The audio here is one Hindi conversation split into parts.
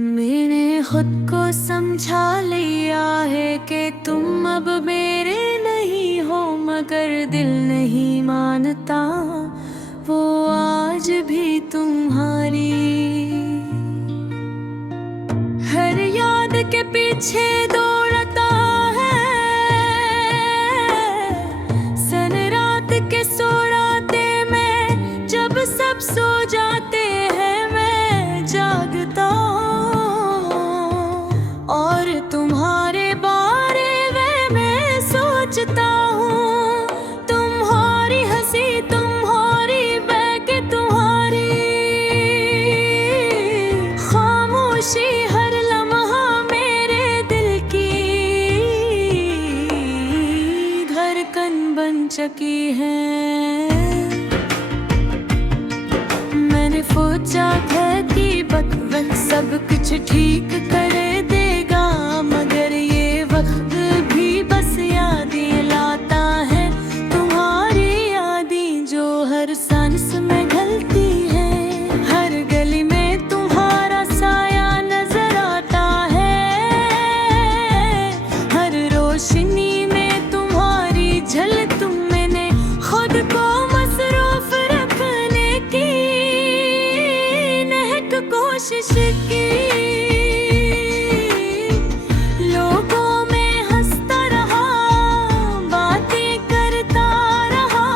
मैंने खुद को समझा लिया है कि तुम अब मेरे नहीं हो, मगर दिल नहीं मानता वो आज भी तुम्हारी। हर याद के पीछे दौड़ता है सन रात के सोराते में, जब सब सो जाते हैं मैं जागता और तुम्हारे बारे में मैं सोचता हूँ। तुम्हारी हंसी, तुम्हारी बहके, तुम्हारी खामोशी हर लम्हा मेरे दिल की धड़कन बन चुकी है। मैंने सोचा था कि वक्त सब कुछ ठीक कर देगा, मगर ये वक्त भी बस यादें लाता है। तुम्हारी यादें जो हर सांस में ढलती है, हर गली में तुम्हारा साया नजर आता है, हर रोशनी में तुम्हारी झलक। मैंने खुद को मसरूफ रखने की कोशिश की, लोगों में हंसता रहा, बातें करता रहा,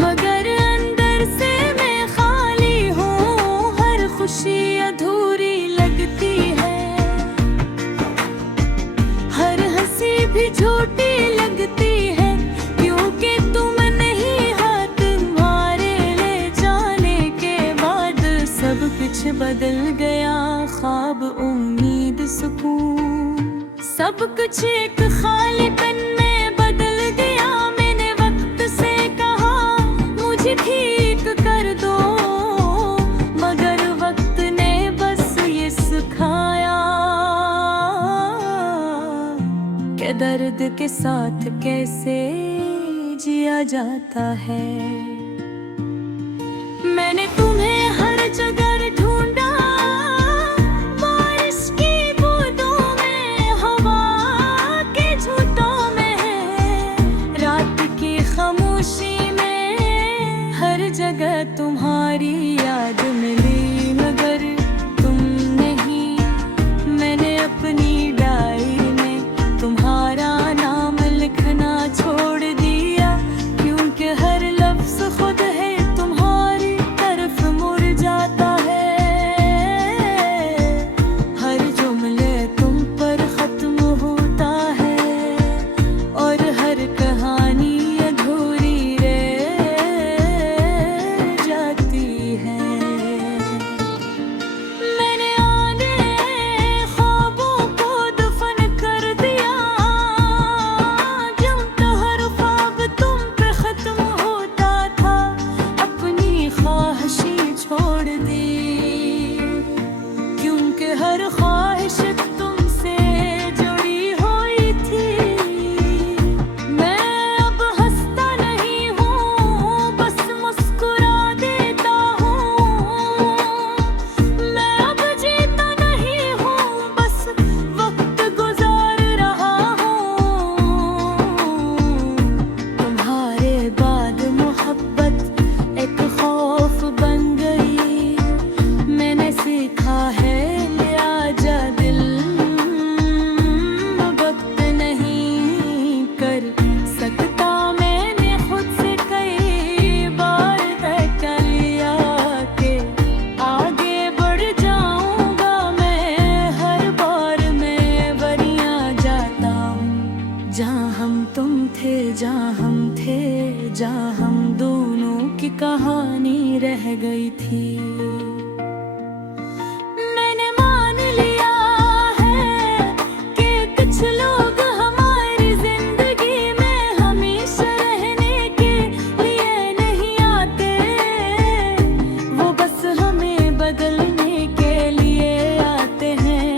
मगर अंदर से मैं खाली हूँ। हर खुशी अधूरी लगती है, हर हंसी भी झूठी लगती है, क्योंकि तुम नहीं हो। तुम्हारे ले जाने के बाद सब कुछ बदल गया, ख्वाब, उम्मीद, सुकून, सब कुछ एक खालीपन में बदल गया। मैंने वक्त से कहा मुझे ठीक कर दो, मगर वक्त ने बस ये सिखाया कि दर्द के साथ कैसे जिया जाता है। मैंने तुम्हें हर जगह ढूंढा, बारिश की बूंदों में, हवा के झूठों में, रात की खामोशी में, हर जगह तुम्हारी याद मिली, मगर तुम नहीं। मैंने अपनी डायरी में तुम्हारा नाम लिखना छोड़ दिया, क्योंकि हर लफ्ज खुद है तुम्हारी तरफ मुड़ जाता है। हर जुमले तुम पर खत्म होता है और हर कहानी अधूरी रह जाती है। मैंने आने ख्वाबों को दफन कर दिया, क्यों तो हर ख्वाब तुम पे खत्म होता था, अपनी ख्वाहिशें छोड़ दी, क्योंकि हर ख्वाहिश तुमसे जुड़ी हुई थी। मैं अब हंसता नहीं हूँ, बस मुस्कुरा देता हूँ। मैं अब जीता नहीं हूँ, बस वक्त गुजार रहा हूँ। तुम्हारे बाद मोहब्बत एक खौफ बन गई, मैंने सीखा है आजा दिल, वक्त नहीं कर सकता। मैंने खुद से कई बार तय कर लिया कि आगे बढ़ जाऊंगा मैं, हर बार मैं वरियां जाता हूँ। जहाँ हम तुम थे, जहाँ हम थे, जहाँ हम दोनों की कहानी रह गई थी। मैंने मान लिया है कि कुछ लोग हमारी जिंदगी में हमेशा रहने के लिए नहीं आते, वो बस हमें बदलने के लिए आते हैं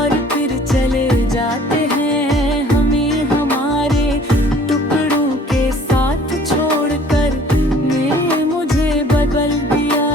और फिर चले जाते हैं, हमें हमारे टुकड़ों के साथ छोड़कर। मुझे बदल दिया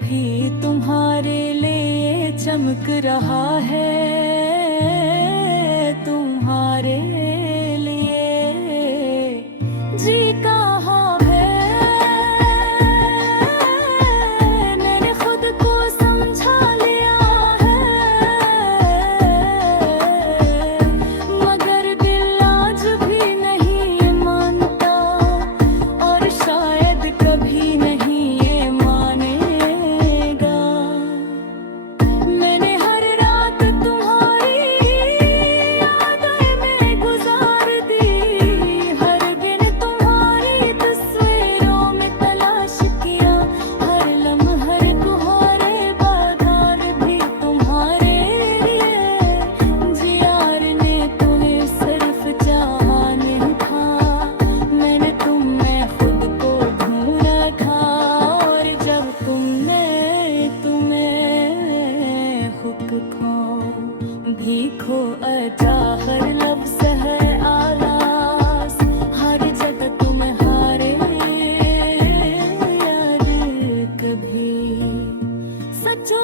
भी तुम्हारे लिए चमक रहा है, तुम्हारे लिए जी कहाँ है। मैंने खुद को समझा लिया है, मगर दिल आज भी नहीं मानता, और शायद कभी नहीं ये मानेगा। मैंने हर रात तुम्हारी यादें में गुजार दी, हर दिन तुम्हारी तस्वीरों में तलाश किया, हर लम्हे तुम्हारे बाधार भी तुम्हारे लिए। जियार ने तुम्हें सिर्फ चाहा नहीं था, मैंने तुम में खुद को ढूंढ रखा, और जब तुमने तुम्हें खुद खो भी खो अजा, हर लफ्ज़ है आलास, हर जगह तुम्हारे याद कभी सचो